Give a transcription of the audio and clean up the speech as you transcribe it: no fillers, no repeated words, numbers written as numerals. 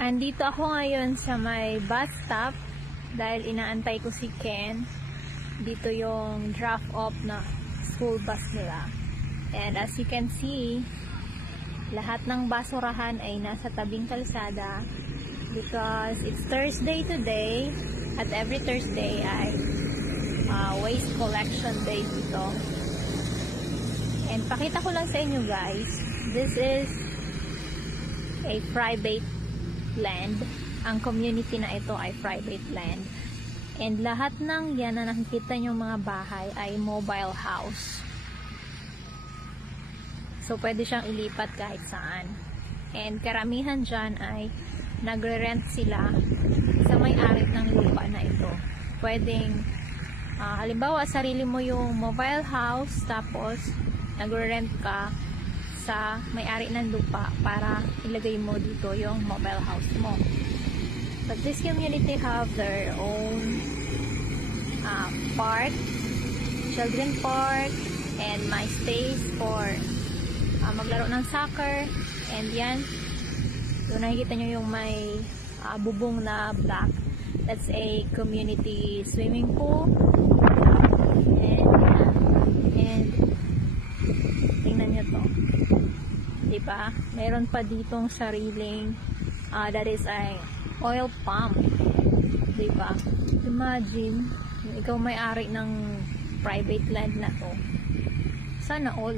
Andito ako ngayon sa may bus stop dahil inaantay ko si Ken. Dito yung drop off na school bus nila. And as you can see, lahat ng basurahan ay nasa tabing kalsada because it's Thursday today at every Thursday ay waste collection day dito. And pakita ko lang sa inyo guys, this is a private land. Ang community na ito ay private land. And lahat ng yan na nakikita nyo mga bahay ay mobile house. So pwede siyang ilipat kahit saan. And karamihan dyan ay nagre-rent sila sa may-ari ng lupa na ito. Pwedeng halimbawa sarili mo yung mobile house tapos nagre-rent ka sa may-ari ng lupa para ilagay mo dito yung mobile house mo. But this community have their own park, children park, and my space for maglaro ng soccer. And yan, doon nakikita nyo yung may bubong na black. That's a community swimming pool. And tingnan nyo to. Diba? Meron pa ditong sariling that is a oil pump. Diba? Imagine, ikaw may-ari ng private land na to. Sana all.